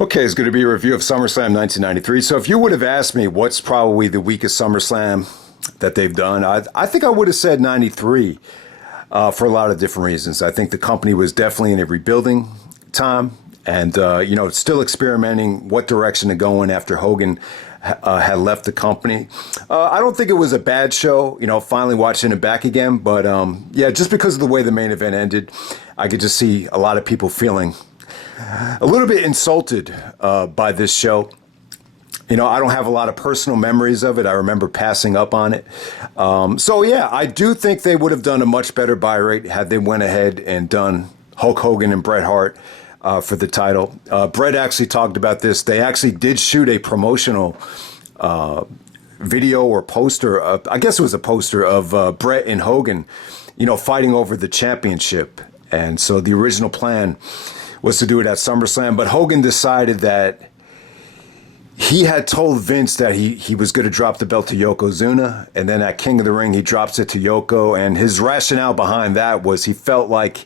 Okay, it's going to be a review of SummerSlam 1993. So if you would have asked me what's probably the weakest SummerSlam that they've done, I think I would have said 93 for a lot of different reasons. I think the company was definitely in a rebuilding time and, still experimenting what direction to go in after Hogan had left the company. I don't think it was a bad show, finally watching it back again. But, just because of the way the main event ended, I could just see a lot of people feeling a little bit insulted by this show. I don't have a lot of personal memories of it. I remember passing up on it. I do think they would have done a much better buy rate had they went ahead and done Hulk Hogan and Bret Hart for the title. Bret actually talked about this. They actually did shoot a promotional video or poster. I guess it was a poster of Bret and Hogan, fighting over the championship. And so the original plan was to do it at SummerSlam, but Hogan decided that he had told Vince that he was going to drop the belt to Yokozuna, and then at King of the Ring, he drops it to Yoko, and his rationale behind that was he felt like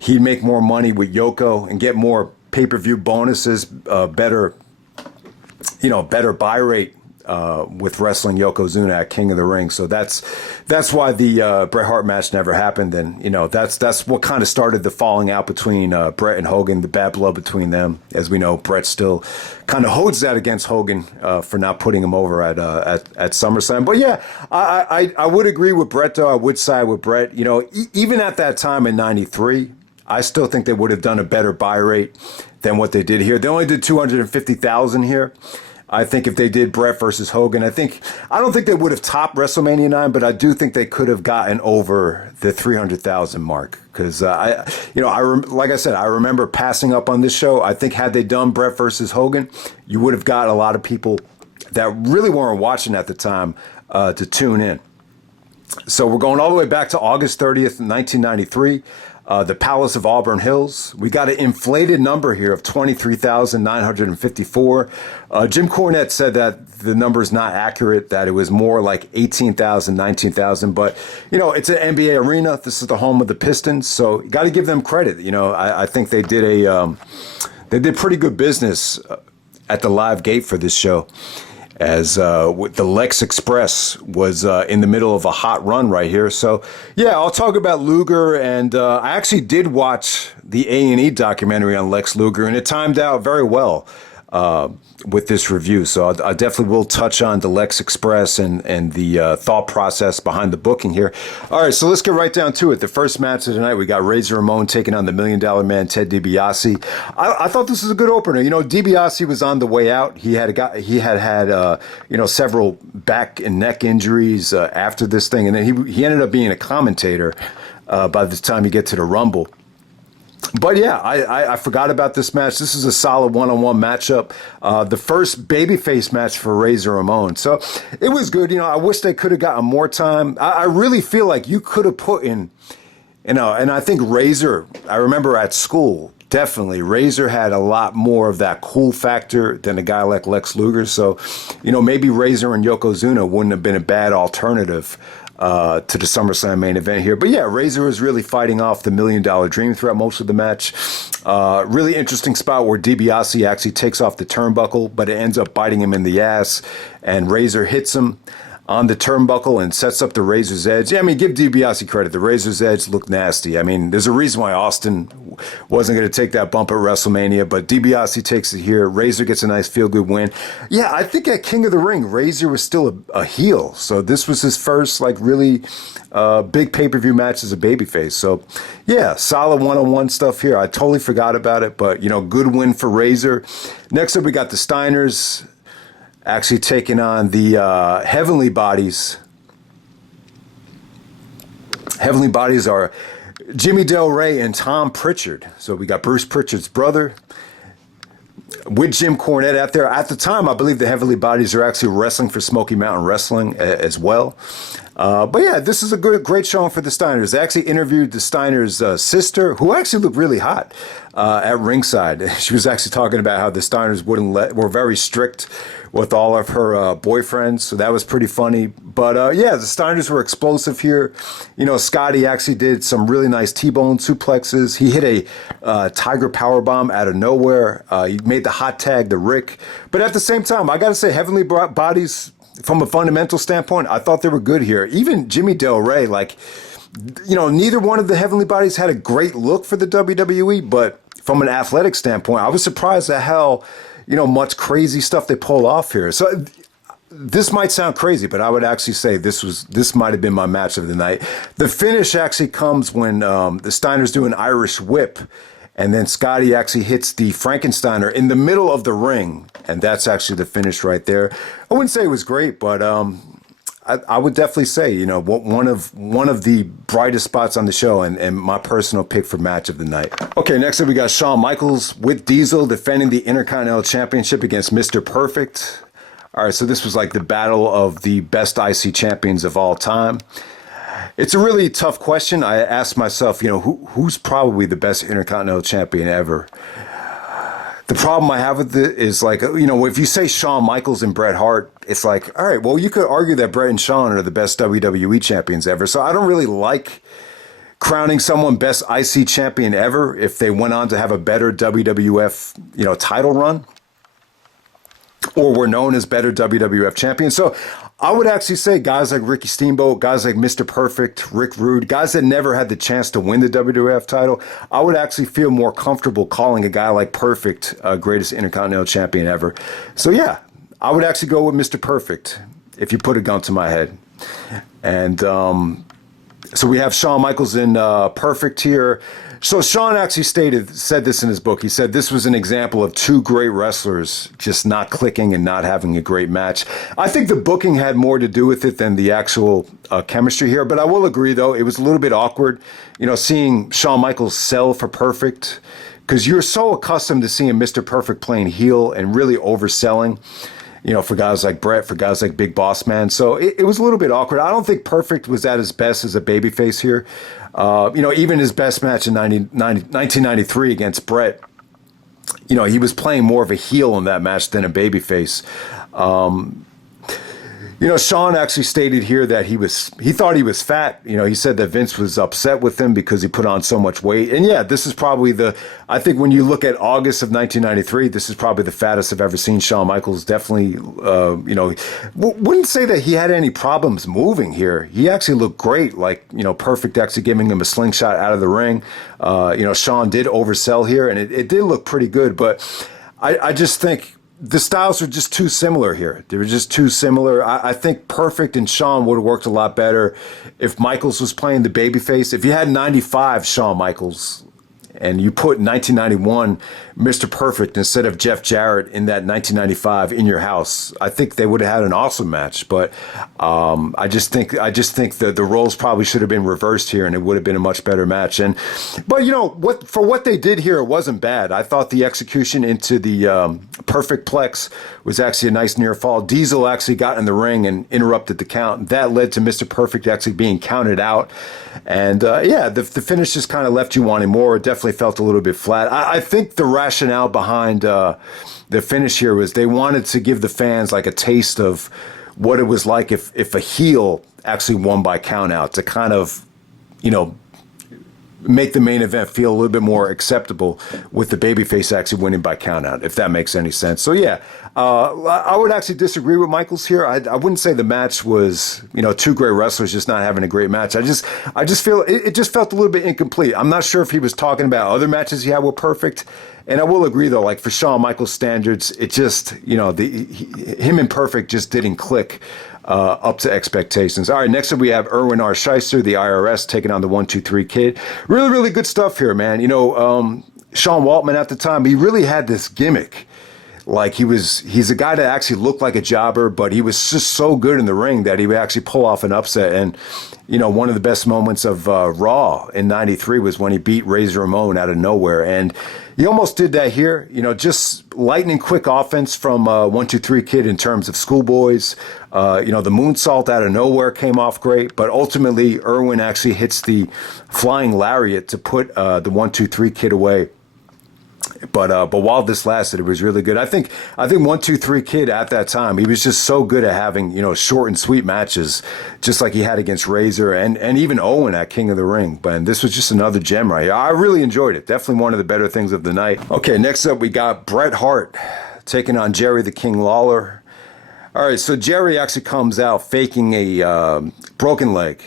he'd make more money with Yoko and get more pay-per-view bonuses, better buy rate with wrestling Yokozuna at King of the Ring. So that's why the Bret Hart match never happened. And, that's what kind of started the falling out between Bret and Hogan, the bad blood between them. As we know, Bret still kind of holds that against Hogan for not putting him over at SummerSlam. But yeah, I would agree with Bret, though. I would side with Bret. Even at that time in 93, I still think they would have done a better buy rate than what they did here. They only did 250,000 here. I think if they did Bret versus Hogan, I don't think they would have topped WrestleMania 9, but I do think they could have gotten over the 300,000 mark. Because like I said, I remember passing up on this show. I think had they done Bret versus Hogan, you would have got a lot of people that really weren't watching at the time to tune in. So we're going all the way back to August 30th, 1993. The Palace of Auburn Hills. We got an inflated number here of 23,954. Jim Cornette said that the number is not accurate, that it was more like 18,000, 19,000. But, it's an NBA arena. This is the home of the Pistons. So you got to give them credit. I think they did they did pretty good business at the live gate for this show. As the Lex Express was in the middle of a hot run right here. So, yeah, I'll talk about Luger, and I actually did watch the A&E documentary on Lex Luger, and it timed out very well with this review. So I definitely will touch on the Lex Express and the thought process behind the booking here. All right, so let's get right down to it. The first match of the night, we got Razor Ramon taking on the $1 Million Man, Ted DiBiase. I thought this was a good opener. DiBiase was on the way out. He had several back and neck injuries after this thing, and then he ended up being a commentator by the time you get to the Rumble. But yeah, I forgot about this match. This is a solid one-on-one matchup. The first babyface match for Razor Ramon. So it was good. I wish they could have gotten more time. I really feel like you could have put in, and I think Razor, I remember at school, definitely, Razor had a lot more of that cool factor than a guy like Lex Luger. So, maybe Razor and Yokozuna wouldn't have been a bad alternative to the SummerSlam main event here. But yeah, Razor was really fighting off the $1 Million Dream throughout most of the match. Really interesting spot where DiBiase actually takes off the turnbuckle, but it ends up biting him in the ass, and Razor hits him on the turnbuckle and sets up the Razor's Edge. Yeah, give DiBiase credit. The Razor's Edge looked nasty. There's a reason why Austin wasn't going to take that bump at WrestleMania, but DiBiase takes it here. Razor gets a nice feel-good win. Yeah, I think at King of the Ring, Razor was still a heel. So this was his first, really big pay-per-view match as a babyface. So, yeah, solid one-on-one stuff here. I totally forgot about it, but, good win for Razor. Next up, we got the Steiners actually taking on the Heavenly Bodies. Heavenly Bodies are Jimmy Del Rey and Tom Pritchard. So we got Bruce Pritchard's brother with Jim Cornette out there. At the time, I believe the Heavenly Bodies are actually wrestling for Smoky Mountain Wrestling as well. But yeah, this is a great showing for the Steiners. They actually interviewed the Steiners' sister, who actually looked really hot at ringside. She was actually talking about how the Steiners were very strict with all of her boyfriends, so that was pretty funny. But yeah, the Steiners were explosive here. You know, Scotty actually did some really nice T-bone suplexes. He hit a Tiger powerbomb out of nowhere. He made the hot tag to Rick. But at the same time, I got to say, Heavenly Bodies, from a fundamental standpoint, I thought they were good here. Even Jimmy Del Rey, like, you know, neither one of the Heavenly Bodies had a great look for the WWE, but from an athletic standpoint, I was surprised at how, you know, much crazy stuff they pull off here. So this might sound crazy, but I would actually say this might have been my match of the night. The finish actually comes when the Steiners do an Irish whip, and then Scotty actually hits the Frankensteiner in the middle of the ring, and that's actually the finish right there. I wouldn't say it was great, but I would definitely say, you know, one of the brightest spots on the show, and my personal pick for match of the night. Okay, next up we got Shawn Michaels with Diesel defending the Intercontinental Championship against Mr. Perfect. All right, so this was like the battle of the best IC champions of all time. It's a really tough question. I asked myself, you know, who's probably the best Intercontinental champion ever? The problem I have with it is, like, you know, if you say Shawn Michaels and Bret Hart, it's like, all right, well, you could argue that Bret and Shawn are the best WWE champions ever. So I don't really like crowning someone best IC champion ever if they went on to have a better WWF, you know, title run, or were known as better WWF champions. So I would actually say guys like Ricky Steamboat, guys like Mr. Perfect, Rick Rude, guys that never had the chance to win the WWF title, I would actually feel more comfortable calling a guy like Perfect greatest Intercontinental champion ever. So yeah, I would actually go with Mr. Perfect if you put a gun to my head. And so we have Shawn Michaels in Perfect here. So Shawn actually said this in his book. He said this was an example of two great wrestlers just not clicking and not having a great match. I think the booking had more to do with it than the actual chemistry here. But I will agree, though, it was a little bit awkward, you know, seeing Shawn Michaels sell for Perfect, because you're so accustomed to seeing Mr. Perfect playing heel and really overselling, you know, for guys like Bret, for guys like Big Boss Man. So it was a little bit awkward. I don't think Perfect was at his best as a babyface here. You know, even his best match in 1993 against Bret, you know, he was playing more of a heel in that match than a babyface. You know, Shawn actually stated here that he thought he was fat. You know, he said that Vince was upset with him because he put on so much weight. And yeah, this is probably I think when you look at August of 1993, this is probably the fattest I've ever seen Shawn Michaels. Definitely, you know, wouldn't say that he had any problems moving here. He actually looked great, like, you know, Perfect actually giving him a slingshot out of the ring. You know, Shawn did oversell here, and it did look pretty good. But I just think the styles are just too similar here. They were just too similar. I think Perfect and Shawn would have worked a lot better if Michaels was playing the babyface. If you had 95 Shawn Michaels and you put 1991 Mr. Perfect instead of Jeff Jarrett in that 1995 In Your House, I think they would have had an awesome match. But I just think that the roles probably should have been reversed here, and it would have been a much better match. But you know what they did here, it wasn't bad. I thought the execution into the Perfect Plex was actually a nice near fall. Diesel actually got in the ring and interrupted the count. That led to Mr. Perfect actually being counted out. And yeah, the finish just kind of left you wanting more. It definitely felt a little bit flat. I think the rationale behind the finish here was they wanted to give the fans like a taste of what it was like if a heel actually won by count out, to kind of, you know, make the main event feel a little bit more acceptable with the babyface actually winning by countout, if that makes any sense. So yeah, I would actually disagree with Michaels here. I wouldn't say the match was, you know, two great wrestlers just not having a great match. I just feel it just felt a little bit incomplete. I'm not sure if he was talking about other matches he had with Perfect. And I will agree, though, like for Shawn Michaels standards, it just, you know, him and Perfect just didn't click up to expectations. All right, next up we have Erwin R. Scheister, the IRS, taking on the 1-2-3 Kid. Really, really good stuff here, man. You know, Sean Waltman at the time, he really had this gimmick. Like he's a guy that actually looked like a jobber, but he was just so good in the ring that he would actually pull off an upset. And, you know, one of the best moments of Raw in '93 was when he beat Razor Ramon out of nowhere. And, He almost did that here, just lightning quick offense from 1-2-3 Kid in terms of schoolboys. The moonsault out of nowhere came off great, but ultimately Irwin actually hits the flying lariat to put the 1-2-3 Kid away. But while this lasted, it was really good. I think 1-2-3 Kid at that time, he was just so good at having short and sweet matches, just like he had against Razor and even Owen at King of the Ring. But this was just another gem right here. I really enjoyed it. Definitely one of the better things of the night. Okay, next up we got Bret Hart taking on Jerry the King Lawler. All right, so Jerry actually comes out faking a broken leg.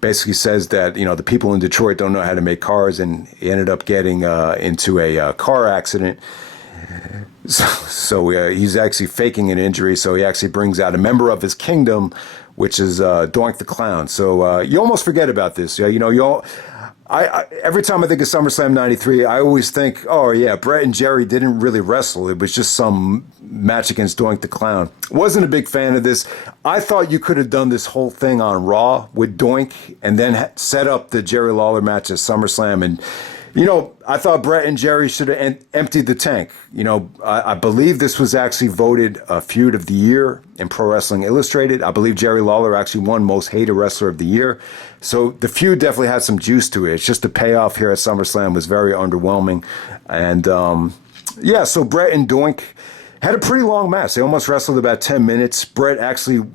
Basically says that the people in Detroit don't know how to make cars, and he ended up getting into a car accident. So he's actually faking an injury. So he actually brings out a member of his kingdom, which is Doink the Clown. So you almost forget about this. I every time I think of SummerSlam '93, I always think, oh yeah, Bret and Jerry didn't really wrestle. It was just some match against Doink the Clown. Wasn't a big fan of this. I thought you could have done this whole thing on Raw with Doink and then set up the Jerry Lawler match at SummerSlam. And I thought Bret and Jerry should have emptied the tank. I believe this was actually voted a feud of the year in Pro Wrestling Illustrated. I believe Jerry Lawler actually won Most Hated Wrestler of the Year. So the feud definitely had some juice to it. It's just the payoff here at SummerSlam was very underwhelming. And so Bret and Doink had a pretty long match. They almost wrestled about 10 minutes. Bret actually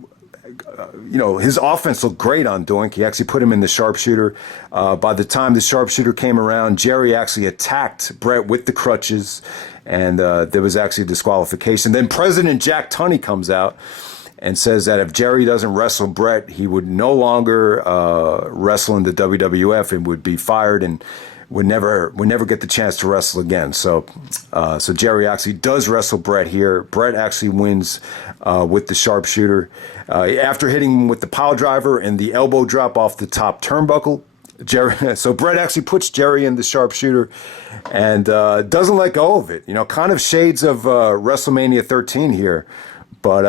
his offense looked great on Doink. He actually put him in the sharpshooter. By the time the sharpshooter came around, Jerry actually attacked Bret with the crutches, and there was actually a disqualification. Then President Jack Tunney comes out and says that if Jerry doesn't wrestle Bret, he would no longer wrestle in the WWF and would be fired and would never get the chance to wrestle again. So Jerry actually does wrestle Bret here. Bret actually wins with the sharpshooter. After hitting him with the pile driver and the elbow drop off the top turnbuckle, so Bret actually puts Jerry in the sharpshooter and doesn't let go of it. Kind of shades of WrestleMania 13 here, but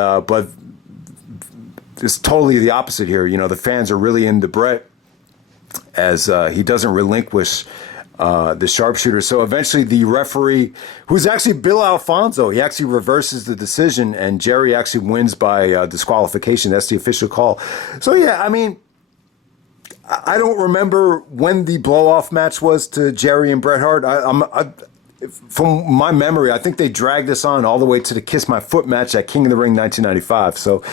it's totally the opposite here. The fans are really into Bret as he doesn't relinquish the sharpshooter. So eventually the referee, who's actually Bill Alfonso, he actually reverses the decision and Jerry actually wins by disqualification. That's the official call. So yeah, I don't remember when the blow-off match was to Jerry and Bret Hart. From my memory, I think they dragged this on all the way to the Kiss My Foot match at King of the Ring 1995. So,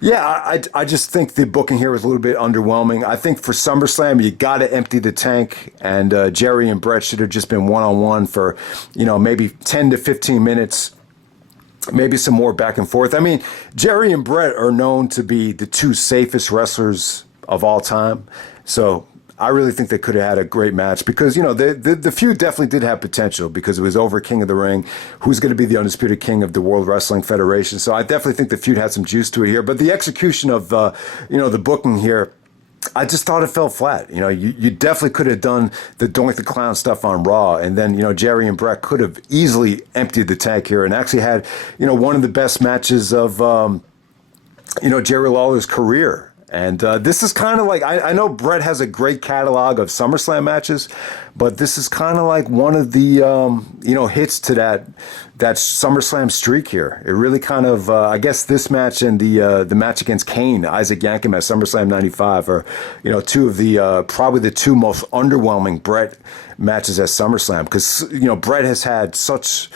yeah, I just think the booking here was a little bit underwhelming. I think for SummerSlam, you got to empty the tank, and Jerry and Bret should have just been one-on-one for, maybe 10 to 15 minutes. Maybe some more back and forth. Jerry and Bret are known to be the two safest wrestlers of all time. So I really think they could have had a great match because, the feud definitely did have potential because it was over King of the Ring, who's going to be the undisputed king of the World Wrestling Federation. So I definitely think the feud had some juice to it here. But the execution of, the booking here, I just thought it fell flat. You definitely could have done the Doink the Clown stuff on Raw, and then, Jerry and Bret could have easily emptied the tank here and actually had, one of the best matches of, Jerry Lawler's career. And this is kind of like, I know Bret has a great catalog of SummerSlam matches, but this is kind of like one of the, hits to that SummerSlam streak here. It really kind of, I guess this match and the match against Kane, Isaac Yankem at SummerSlam 95 are, two of the, probably the two most underwhelming Bret matches at SummerSlam. Because, Bret has had such,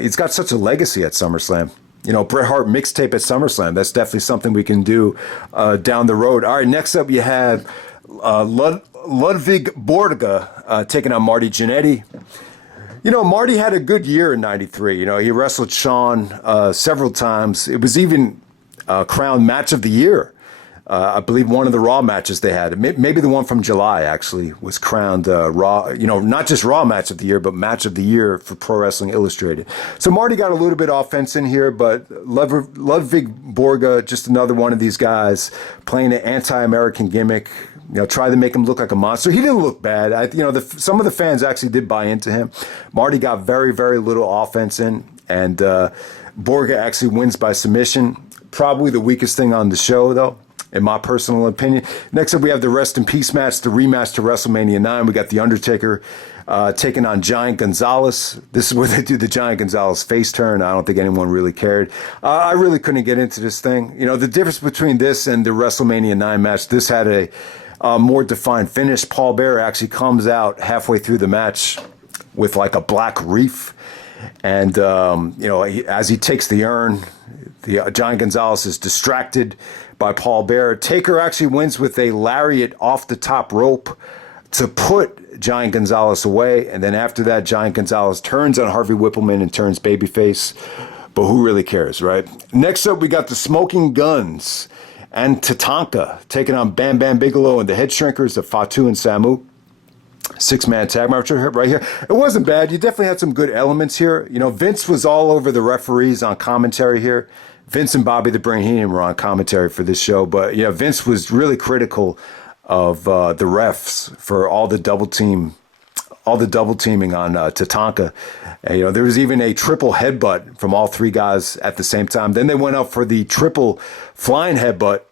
he's got such a legacy at SummerSlam. Bret Hart mixtape at SummerSlam. That's definitely something we can do down the road. All right, next up you had Ludvig Bordega taking on Marty Jannetty. Marty had a good year in '93. He wrestled Shawn several times. It was even crowned Match of the Year. I believe one of the Raw matches they had, maybe the one from July actually, was crowned Raw, not just Raw Match of the Year, but Match of the Year for Pro Wrestling Illustrated. So Marty got a little bit offense in here, but Ludvig Borga, just another one of these guys playing an anti-American gimmick, tried to make him look like a monster. He didn't look bad. Some of the fans actually did buy into him. Marty got very, very little offense in, and Borga actually wins by submission. Probably the weakest thing on the show, though, in my personal opinion. Next up, we have the Rest in Peace match, the rematch to WrestleMania 9. We got The Undertaker taking on Giant Gonzalez. This is where they do the Giant Gonzalez face turn. I don't think anyone really cared. I really couldn't get into this thing. You know, the difference between this and the WrestleMania 9 match, this had a more defined finish. Paul Bearer actually comes out halfway through the match with like a black reef. And, you know, as he takes the urn, the Giant Gonzalez is distracted by Paul Bearer. Taker actually wins with a lariat off the top rope to put Giant Gonzalez away. And then after that, Giant Gonzalez turns on Harvey Whippleman and turns babyface. But who really cares, right? Next up, we got the Smoking Guns and Tatanka taking on Bam Bam Bigelow and the Headshrinkers of Fatu and Samu. 6-man tag match right here. It wasn't bad. You definitely had some good elements here. You know, Vince was all over the referees on commentary here. Vince and Bobby the Brain Heenan were on commentary for this show. But, you know, Vince was really critical of the refs for all the double teaming on Tatanka. And, you know, there was even a triple headbutt from all three guys at the same time. Then they went up for the triple flying headbutt,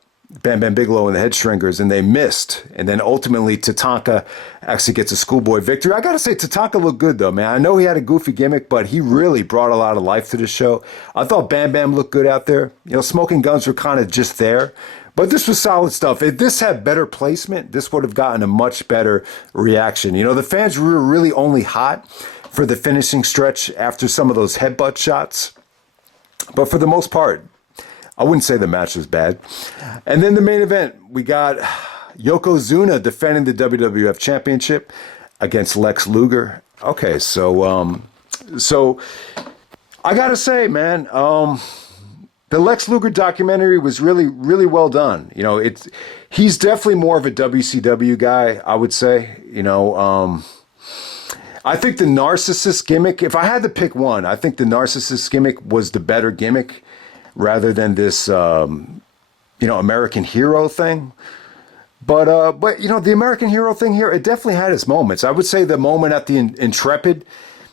Bam Bam Bigelow and the Headshrinkers, and they missed. And then ultimately Tatanka actually gets a schoolboy victory. I got to say, Tatanka looked good, though, man. I know he had a goofy gimmick, but he really brought a lot of life to the show. I thought Bam Bam looked good out there. You know, Smoking Guns were kind of just there. But this was solid stuff. If this had better placement, this would have gotten a much better reaction. You know, the fans were really only hot for the finishing stretch after some of those headbutt shots. But for the most part, I wouldn't say the match was bad. And then the main event, we got Yokozuna defending the WWF Championship against Lex Luger. Okay, so I gotta say, man, the Lex Luger documentary was really, really well done. You know, he's definitely more of a WCW guy, I would say. You know, I think the narcissist gimmick, if I had to pick one, I think the narcissist gimmick was the better gimmick rather than this, you know, American hero thing. But you know, the American hero thing here, it definitely had its moments. I would say the moment at the Intrepid,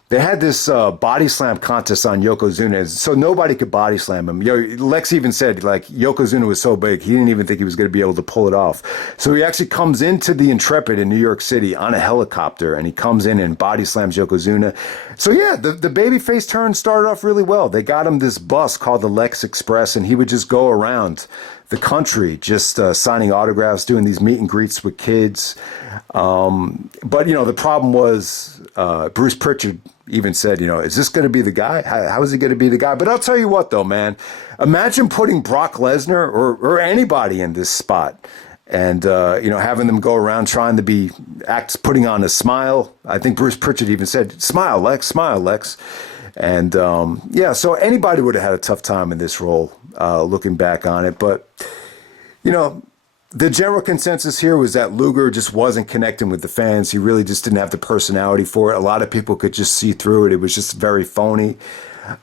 they had this body slam contest on Yokozuna, so nobody could body slam him. Lex even said, like, Yokozuna was so big, he didn't even think he was going to be able to pull it off. So he actually comes into the Intrepid in New York City on a helicopter, and he comes in and body slams Yokozuna. So yeah, the babyface turn started off really well. They got him this bus called the Lex Express, and he would just go around the country just signing autographs, doing these meet and greets with kids. But, you know, the problem was Bruce Pritchard even said, you know, is this going to be the guy? How is he going to be the guy? But I'll tell you what, though, man, imagine putting Brock Lesnar or anybody in this spot and, you know, having them go around trying to putting on a smile. I think Bruce Pritchard even said, smile, Lex, smile, Lex. And, yeah, so anybody would have had a tough time in this role, looking back on it. But, you know, the general consensus here was that Luger just wasn't connecting with the fans. He really just didn't have the personality for it. A lot of people could just see through it. It was just very phony.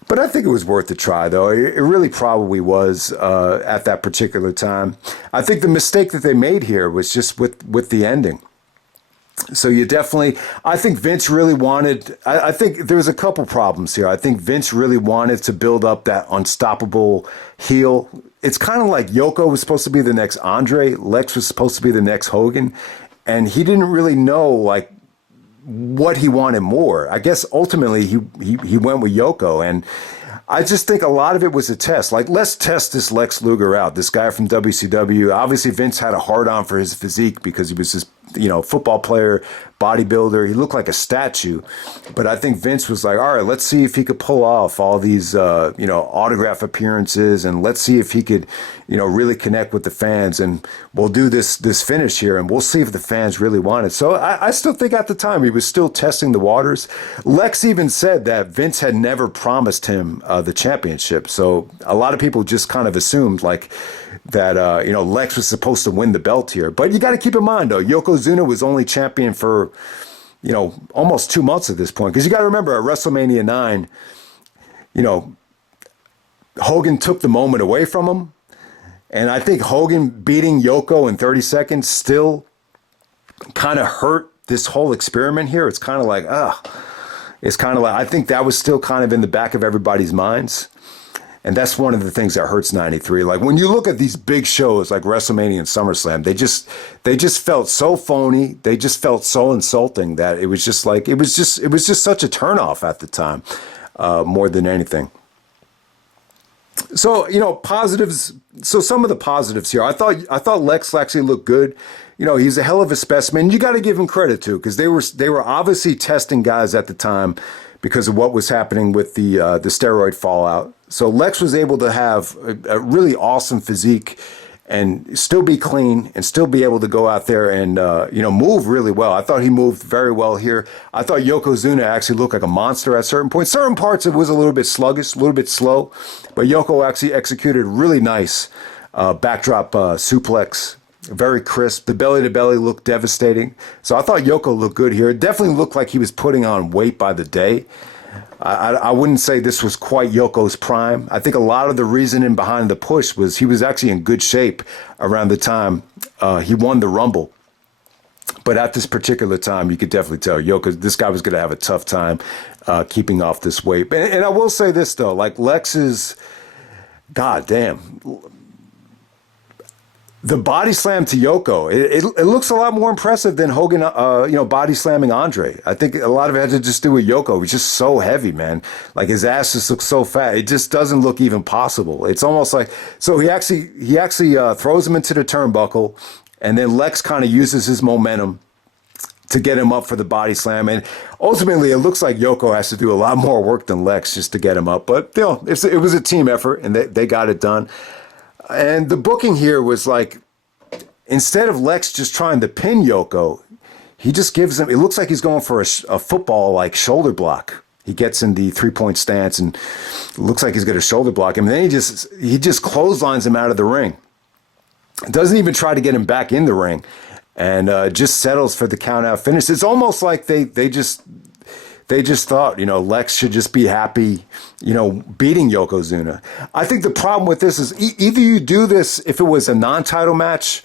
But I think it was worth a try, though. It really probably was at that particular time. I think the mistake that they made here was just with the ending. So you definitely, I think Vince really wanted, I think there was a couple problems here. I think Vince really wanted to build up that unstoppable heel. It's kind of like Yoko was supposed to be the next Andre, Lex was supposed to be the next Hogan, and he didn't really know like what he wanted more. I guess ultimately he went with Yoko, and I just think a lot of it was a test. Like, let's test this Lex Luger out, this guy from WCW. Obviously, Vince had a hard-on for his physique because he was this, you know, football player, bodybuilder. He looked like a statue. But I think Vince was like, all right, let's see if he could pull off all these, you know, autograph appearances, and let's see if he could, you know, really connect with the fans. And we'll do this finish here, and we'll see if the fans really want it. So I still think at the time he was still testing the waters. Lex even said that Vince had never promised him the championship. So a lot of people just kind of assumed like that, you know, Lex was supposed to win the belt here. But you got to keep in mind, though, Yokozuna was only champion for, you know, almost 2 months at this point. Because you got to remember, at WrestleMania 9, you know, Hogan took the moment away from him. And I think Hogan beating Yoko in 30 seconds still kind of hurt this whole experiment here. It's kind of like, I think that was still kind of in the back of everybody's minds. And that's one of the things that hurts 93. Like when you look at these big shows like WrestleMania and SummerSlam, they just felt so phony. They just felt so insulting that it was just like, it was just such a turnoff at the time, more than anything. So, positives. So some of the positives here, I thought Lex actually looked good. He's a hell of a specimen. You got to give him credit too, because they were obviously testing guys at the time because of what was happening with the steroid fallout. So Lex was able to have a really awesome physique and still be clean and still be able to go out there and, move really well. I thought he moved very well here. I thought Yokozuna actually looked like a monster at certain points. Certain parts it was a little bit sluggish, a little bit slow, but Yoko actually executed really nice backdrop suplex. Very crisp. The belly-to-belly looked devastating. So I thought Yoko looked good here. It definitely looked like he was putting on weight by the day. I wouldn't say this was quite Yoko's prime. I think a lot of the reasoning behind the push was he was actually in good shape around the time he won the Rumble. But at this particular time, you could definitely tell this guy was going to have a tough time keeping off this weight. And I will say this, though. Like, Lex is, god damn, the body slam to Yoko, it looks a lot more impressive than Hogan, body slamming Andre. I think a lot of it had to just do with Yoko. He's just so heavy, man. Like, his ass just looks so fat. It just doesn't look even possible. It's almost like, so he actually throws him into the turnbuckle, and then Lex kind of uses his momentum to get him up for the body slam. And ultimately, it looks like Yoko has to do a lot more work than Lex just to get him up. But, it was a team effort, and they got it done. And the booking here was like, instead of Lex just trying to pin Yoko, he just gives him, it looks like he's going for a football like shoulder block. He gets in the 3-point stance and it looks like he's going to shoulder block him. And then he just clotheslines him out of the ring. Doesn't even try to get him back in the ring and just settles for the count out finish. It's almost like they just thought, Lex should just be happy, beating Yokozuna. I think the problem with this is either you do this if it was a non-title match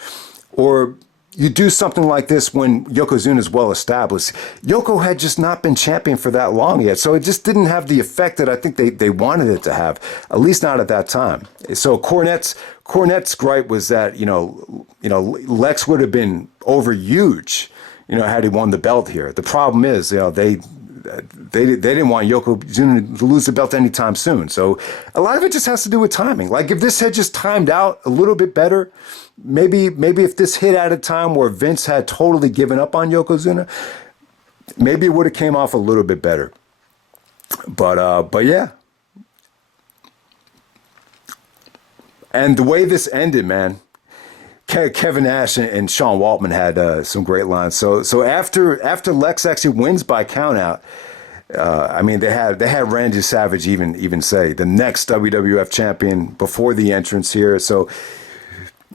or you do something like this when Yokozuna is well established. Yoko had just not been champion for that long yet, so it just didn't have the effect that I think they wanted it to have, at least not at that time. So Cornette's gripe was that, Lex would have been over huge, had he won the belt here. The problem is, they didn't want Yokozuna to lose the belt anytime soon. So a lot of it just has to do with timing. Like if this had just timed out a little bit better, maybe if this hit at a time where Vince had totally given up on Yokozuna, maybe it would have came off a little bit better. But yeah. And the way this ended, man, Kevin Nash and Sean Waltman had some great lines. So after Lex actually wins by countout, they had Randy Savage even say the next WWF champion before the entrance here. So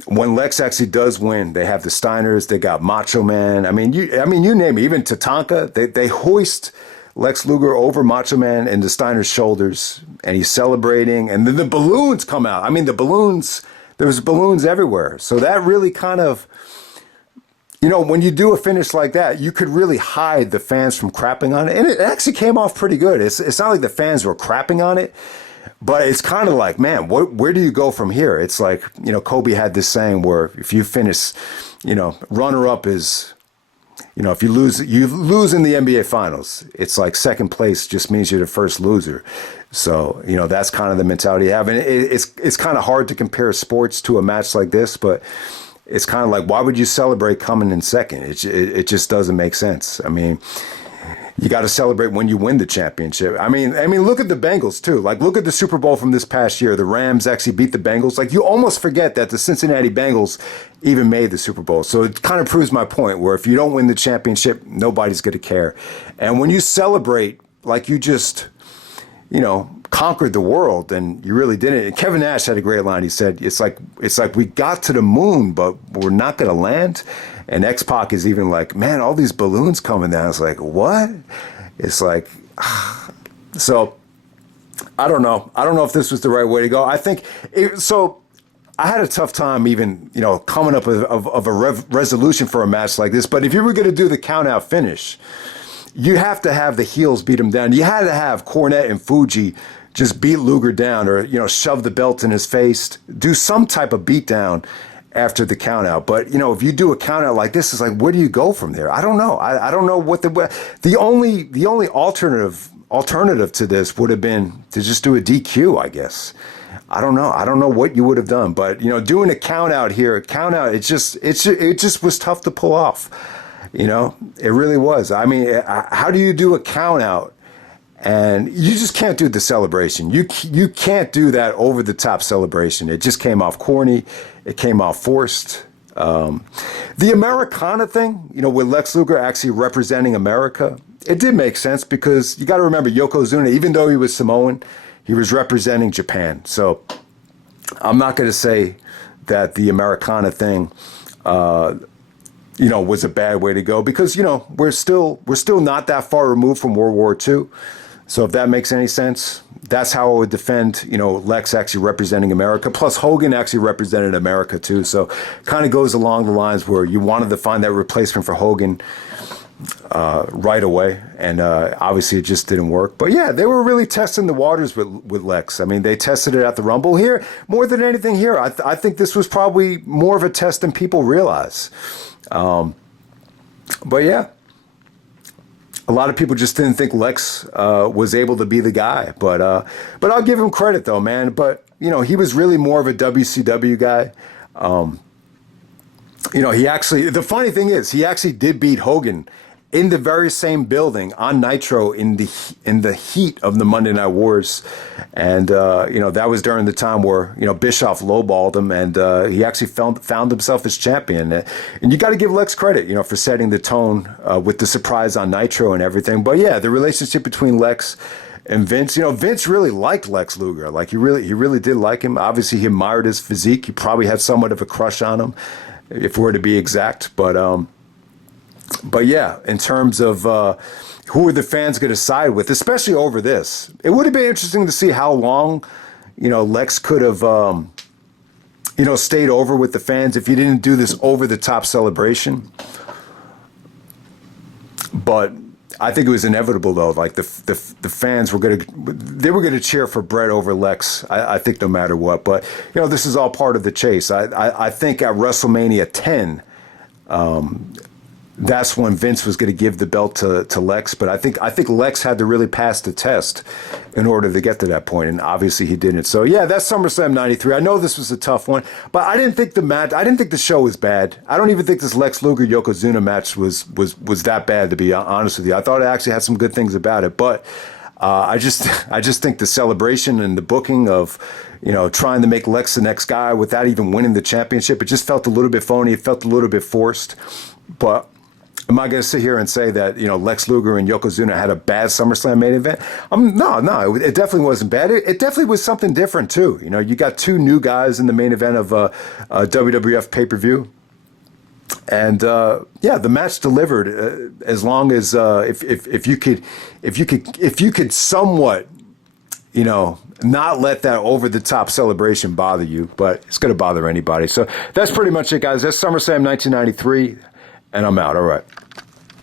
when Lex actually does win, they have the Steiners, they got Macho Man. You name it. Even Tatanka, they hoist Lex Luger over Macho Man and the Steiners' shoulders, and he's celebrating. And then the balloons come out. There was balloons everywhere. So that really kind of, when you do a finish like that, you could really hide the fans from crapping on it. And it actually came off pretty good. It's not like the fans were crapping on it, but it's kind of like, man, where do you go from here? It's like, Kobe had this saying where if you finish, runner-up is, if you lose in the NBA Finals. It's like second place just means you're the first loser. So, that's kind of the mentality you have. And it's kind of hard to compare sports to a match like this, but it's kind of like, why would you celebrate coming in second? It just doesn't make sense. You got to celebrate when you win the championship. Look at the Bengals too. Like, look at the Super Bowl from this past year. The Rams actually beat the Bengals. Like, you almost forget that the Cincinnati Bengals even made the Super Bowl. So it kind of proves my point where if you don't win the championship, nobody's going to care. And when you celebrate like you just, conquered the world, and you really didn't. And Kevin Nash had a great line. He said, it's like we got to the moon, but we're not going to land. And X-Pac is even like, man, all these balloons coming down. It's like, what? It's like, so I don't know. I don't know if this was the right way to go. I think I had a tough time even, coming up of a resolution for a match like this. But if you were going to do the count out finish, you have to have the heels beat him down. You had to have Cornette and Fuji just beat Luger down, or, you know, shove the belt in his face, do some type of beatdown after the countout. But, you know, if you do a countout like this, it's like, where do you go from there? I don't know. I don't know what the only alternative to this would have been to just do a DQ, I guess. I don't know. I don't know what you would have done, but, you know, doing a countout here, it just was tough to pull off. You know, it really was. I mean, how do you do a countout? And you just can't do the celebration. You can't do that over the top celebration. It just came off corny. It came off forced. The Americana thing, you know, with Lex Luger actually representing America, it did make sense because you got to remember Yokozuna, even though he was Samoan, he was representing Japan. So I'm not going to say that the Americana thing, you know, was a bad way to go because, you know, we're still not that far removed from World War II. So if that makes any sense, that's how I would defend, you know, Lex actually representing America. Plus Hogan actually represented America too. So kind of goes along the lines where you wanted to find that replacement for Hogan right away. And obviously it just didn't work. But yeah, they were really testing the waters with Lex. I mean, they tested it at the Rumble here. More than anything here, I think this was probably more of a test than people realize. But yeah. A lot of people just didn't think Lex was able to be the guy, but I'll give him credit though, man. But you know, he was really more of a WCW guy. You know, the funny thing is, he actually did beat Hogan in the very same building on Nitro in the heat of the Monday Night Wars, and you know, that was during the time where, you know, Bischoff lowballed him, and he actually found himself as champion. And you got to give Lex credit, you know, for setting the tone with the surprise on Nitro and everything. But yeah, the relationship between Lex and Vince, you know, Vince really liked Lex Luger. Like he really did like him. Obviously, he admired his physique. He probably had somewhat of a crush on him, if we're to be exact. But yeah, in terms of who are the fans going to side with, especially over this, it would have been interesting to see how long, you know, Lex could have, you know, stayed over with the fans if he didn't do this over the top celebration. But I think it was inevitable though. Like the fans were going to cheer for Bret over Lex. I think no matter what. But you know, this is all part of the chase. I think at WrestleMania 10. That's when Vince was going to give the belt to Lex, but I think Lex had to really pass the test in order to get to that point, and obviously he didn't. So yeah, that's SummerSlam '93. I know this was a tough one, but I didn't think the show was bad. I don't even think this Lex Luger Yokozuna match was that bad, to be honest with you. I thought it actually had some good things about it, but I just think the celebration and the booking of, you know, trying to make Lex the next guy without even winning the championship, it just felt a little bit phony. It felt a little bit forced, but. Am I going to sit here and say that, you know, Lex Luger and Yokozuna had a bad SummerSlam main event? No, it definitely wasn't bad. It definitely was something different too. You know, you got two new guys in the main event of WWF pay-per-view, and yeah, the match delivered. As long as if you could somewhat, you know, not let that over the top celebration bother you, but it's going to bother anybody. So that's pretty much it, guys. That's SummerSlam 1993. And I'm out. All right.